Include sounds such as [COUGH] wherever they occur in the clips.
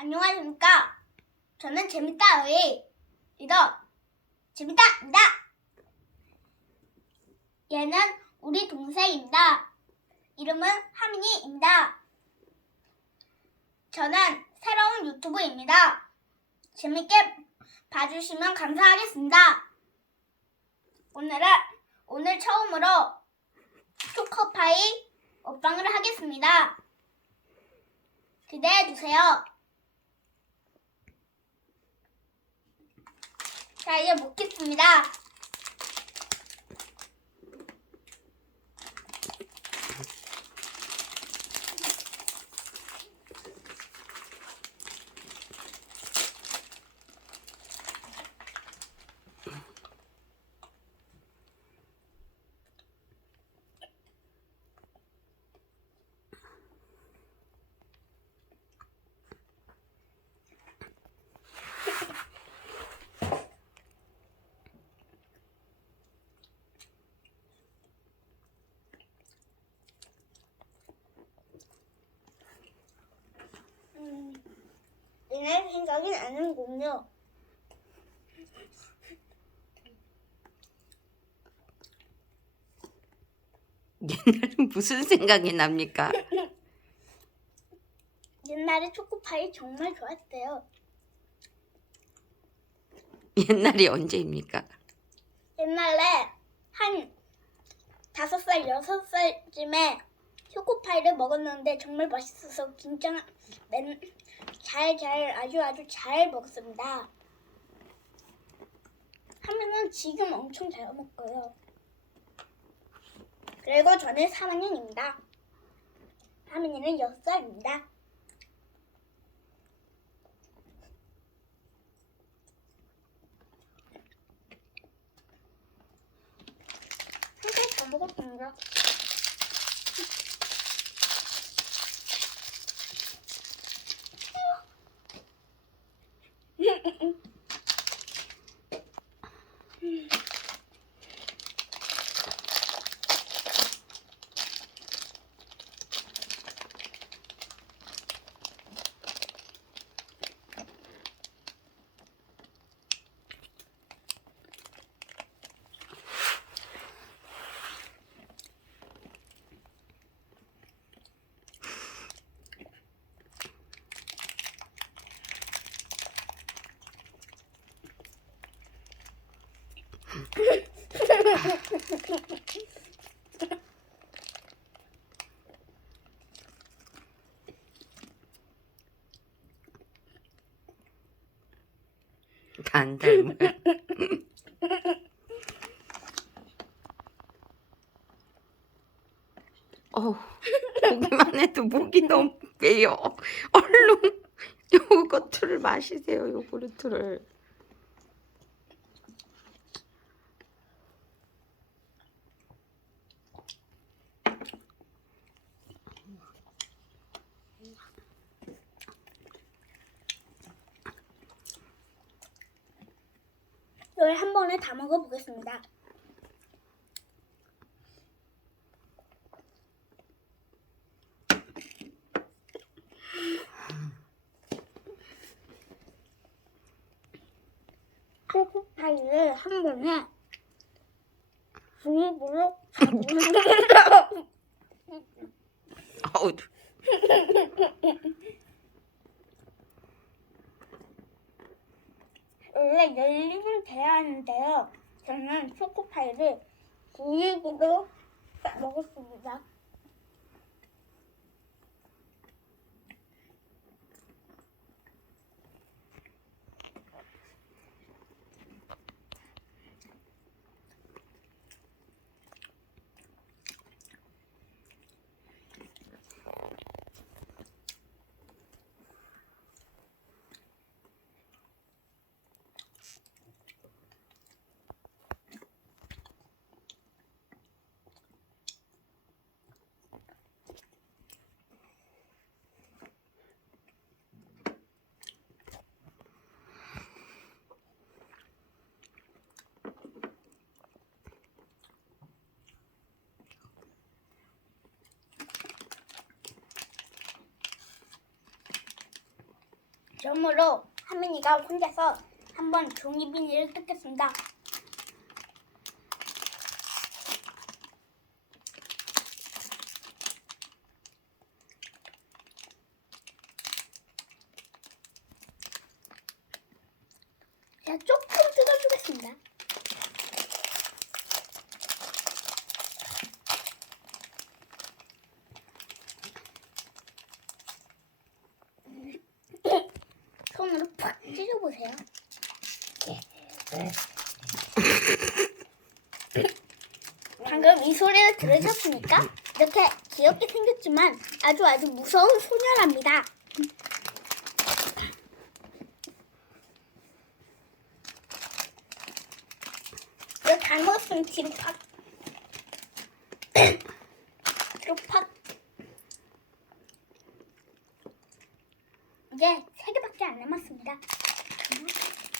안녕하십니까. 저는 재밌다의 리더 재밌다입니다. 얘는 우리 동생입니다. 이름은 하민이입니다. 저는 새로운 유튜브입니다. 재밌게 봐주시면 감사하겠습니다. 오늘은 오늘 처음으로 초코파이 먹방을 하겠습니다. 기대해 주세요. 자, 이제 먹겠습니다. 음, 얘네 생각이 나는군요. 옛날에 무슨 생각이 납니까? 옛날에 초코파이 정말 좋았어요. 옛날이 언제입니까? 옛날에 한 다섯 살, 여섯 살쯤에 초코파이를 먹었는데 정말 맛있어서 진짜 맨, 잘, 잘, 아주 아주 잘 먹었습니다. 하면은 지금 엄청 잘 먹고요. 그리고 저는 3학년입니다. 하민이는 6살입니다. 한살 다 먹었습니다. Mm-hmm. 안 닮아요. 어, 보기만 해도 목이 너무 빼요. 얼른 요거트를 마시세요. 요구르트를. 이걸 한 번에 다 먹어보겠습니다. 초코파이를 한 번에 부르부르 다 먹는다. 어우, 원래 열리면 돼야 하는데요. 저는 초코파이를 구입으로 먹었습니다. 그러므로 하민이가 혼자서 한번 종이 비닐을 뜯겠습니다. 제가 조금 뜯어주겠습니다. 손으로 팍 찢어보세요. 방금 이 소리를 들으셨습니까? 이렇게 귀엽게 생겼지만 아주 아주 무서운 소녀랍니다. 이거 다 먹었으면 뒤로 팍. 뒤로 팍. 이제 세 개밖에 안 남았습니다. Mm-hmm.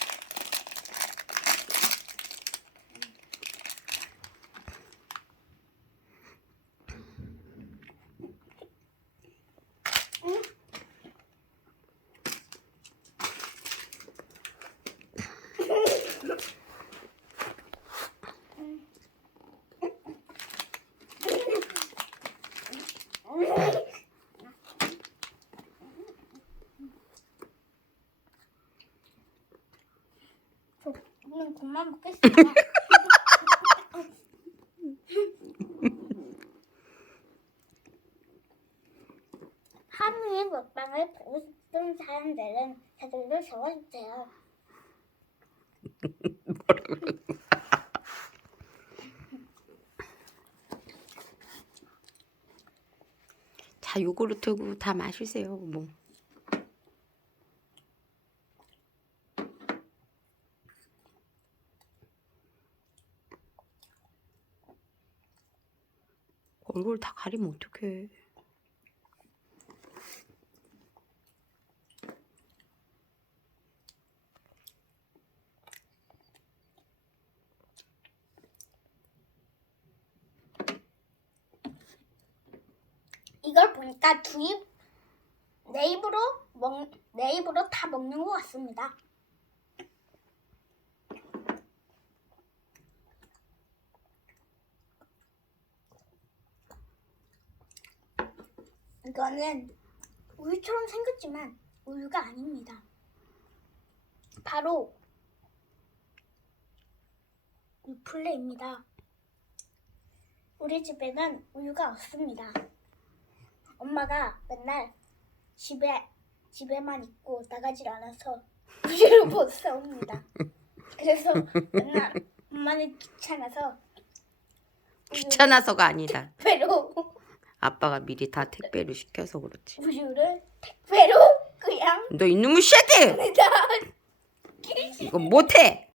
저는 그만 먹겠습니다. [LAUGHS] 하루에 먹방을 보고 싶은 사람들은 댓글로 적어주세요. [LAUGHS] 자 요구르트고 다 마시세요. 뭐. 얼굴 다 가리면 어떡해. 이걸 보니까 두 입, 내 입으로 먹, 내 입으로 다 먹는 것 같습니다. 이거는 우유처럼 생겼지만 우유가 아닙니다. 바로 유플레입니다. 우리 집에는 우유가 없습니다. 엄마가 맨날 집에 집에만 있고 나가질 않아서 우유를 못 사옵니다. 그래서 맨날 엄마는 귀찮아서 귀찮아서가 아니다. [LAUGHS] 택배로 아빠가 미리 다 택배로 시켜서 그렇지. 우유를 택배로 그냥 너 이놈의! 다 이거 못해!